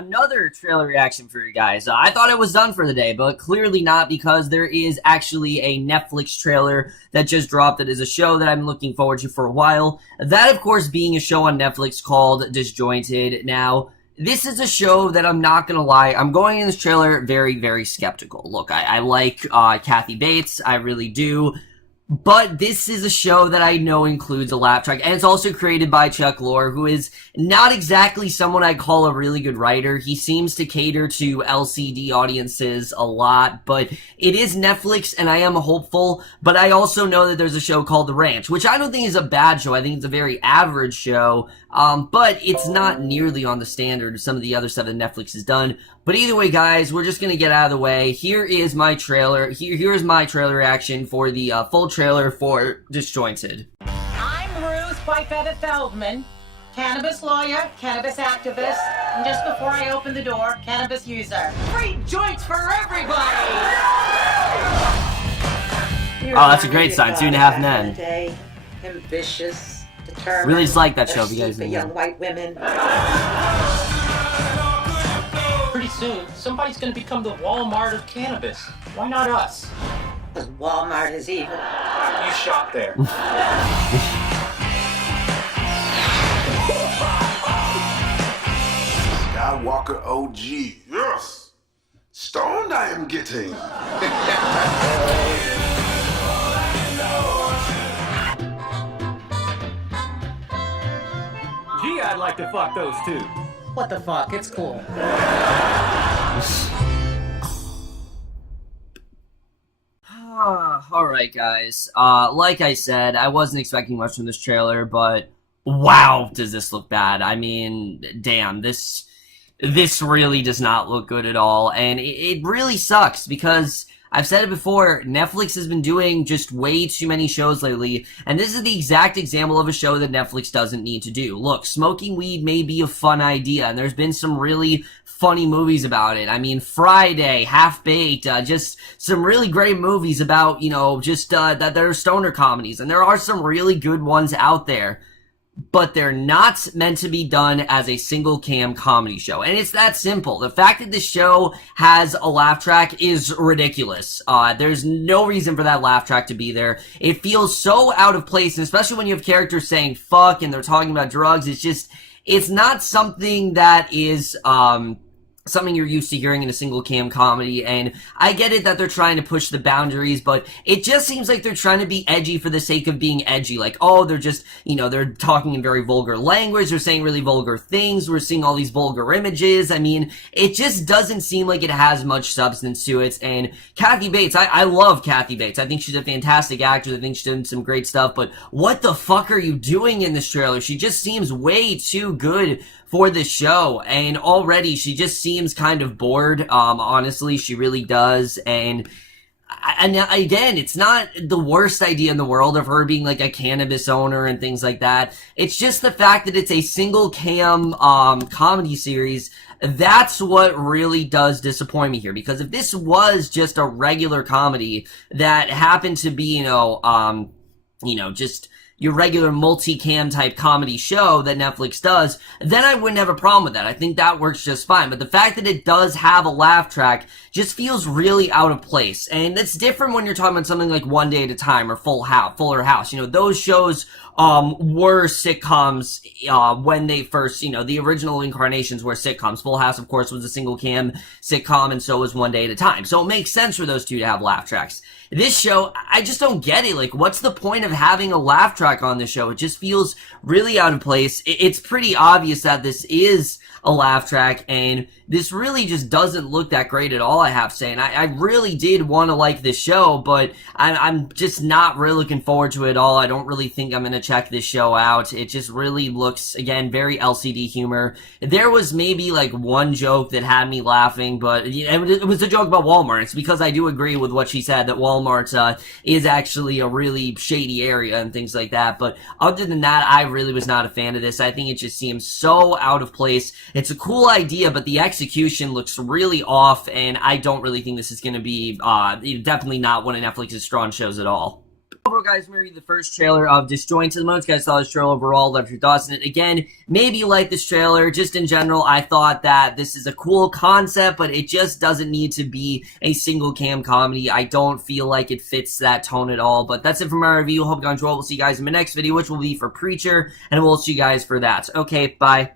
another trailer reaction for you guys. I thought it was done for the day, but clearly not, because there is actually a Netflix trailer that just dropped that is a show that I'm looking forward to for a while. That, of course, being a show on Netflix called Disjointed. Now, this is a show that I'm not gonna lie, I'm going in this trailer very, very skeptical. Look, I like Kathy Bates, I really do. But this is a show that I know includes a laugh track, and it's also created by Chuck Lorre, who is not exactly someone I'd call a really good writer. He seems to cater to LCD audiences a lot, but it is Netflix, and I am hopeful. But I also know that there's a show called The Ranch, which I don't think is a bad show. I think it's a very average show, but it's not nearly on the standard of some of the other stuff that Netflix has done. But either way, guys, we're just gonna get out of the way. Here is my trailer. Here's my trailer reaction for the full trailer for Disjointed. I'm Ruth Whitefeather Feldman, cannabis lawyer, cannabis activist, and just before I open the door, cannabis user. Free joints for everybody! Oh, that's a great sign. 2.5 men. Ambitious, determined. Really just like that show, if you guys young know. white women. Pretty soon, somebody's gonna become the Walmart of cannabis. Why not us? Because Walmart is evil. You shop there. Skywalker OG, yes! Stoned I am getting. Gee, I'd like to fuck those two. What the fuck? It's cool. Alright, guys. Like I said, I wasn't expecting much from this trailer, but wow, does this look bad. I mean, damn, this really does not look good at all, and it really sucks, because I've said it before, Netflix has been doing just way too many shows lately, and this is the exact example of a show that Netflix doesn't need to do. Look, smoking weed may be a fun idea, and there's been some really funny movies about it. I mean, Friday, Half-Baked, just some really great movies about, you know, just that they're stoner comedies, and there are some really good ones out there. But they're not meant to be done as a single cam comedy show. And it's that simple. The fact that this show has a laugh track is ridiculous. There's no reason for that laugh track to be there. It feels so out of place, and especially when you have characters saying fuck and they're talking about drugs. It's not something that is, something you're used to hearing in a single cam comedy, and I get it that they're trying to push the boundaries, but it just seems like they're trying to be edgy for the sake of being edgy. Like, oh, they're just, you know, they're talking in very vulgar language, they're saying really vulgar things, we're seeing all these vulgar images. I mean, it just doesn't seem like it has much substance to it. And Kathy Bates, I love Kathy Bates. I think she's a fantastic actress. I think she's doing some great stuff, but what the fuck are you doing in this trailer? She just seems way too good for this show, and already she just seems kind of bored. Honestly, she really does. And again, it's not the worst idea in the world of her being like a cannabis owner and things like that. It's just the fact that it's a single cam comedy series. That's what really does disappoint me here, because if this was just a regular comedy that happened to be, you know, just your regular multi-cam type comedy show that Netflix does, then I wouldn't have a problem with that. I think that works just fine. But the fact that it does have a laugh track just feels really out of place. And that's different when you're talking about something like One Day at a Time or Fuller House. You know, those shows were sitcoms when they first, you know, the original incarnations were sitcoms. Full House, of course, was a single cam sitcom, and so was One Day at a Time. So it makes sense for those two to have laugh tracks. This show, I just don't get it. Like, what's the point of having a laugh track on this show? It just feels really out of place. It's pretty obvious that this is a laugh track, and this really just doesn't look that great at all, I have to say. And I really did want to like this show, but I'm just not really looking forward to it at all. I don't really think I'm going to check this show out. It just really looks, again, very LCD humor. There was maybe like one joke that had me laughing, but it was a joke about Walmart. It's because I do agree with what she said, that Walmart is actually a really shady area and things like that. But other than that, I really was not a fan of this. I think it just seems so out of place. It's a cool idea, but the execution looks really off, and I don't really think this is going to be definitely not one of Netflix's strong shows at all. overall, guys, I'm going to read the first trailer of Disjointed. The most guys saw this trailer overall, left your thoughts on it. Again, maybe you like this trailer. Just in general, I thought that this is a cool concept, but it just doesn't need to be a single cam comedy. I don't feel like it fits that tone at all. But that's it for my review. Hope you guys enjoyed. We'll see you guys in my next video, which will be for Preacher, and we'll see you guys for that. Okay, bye.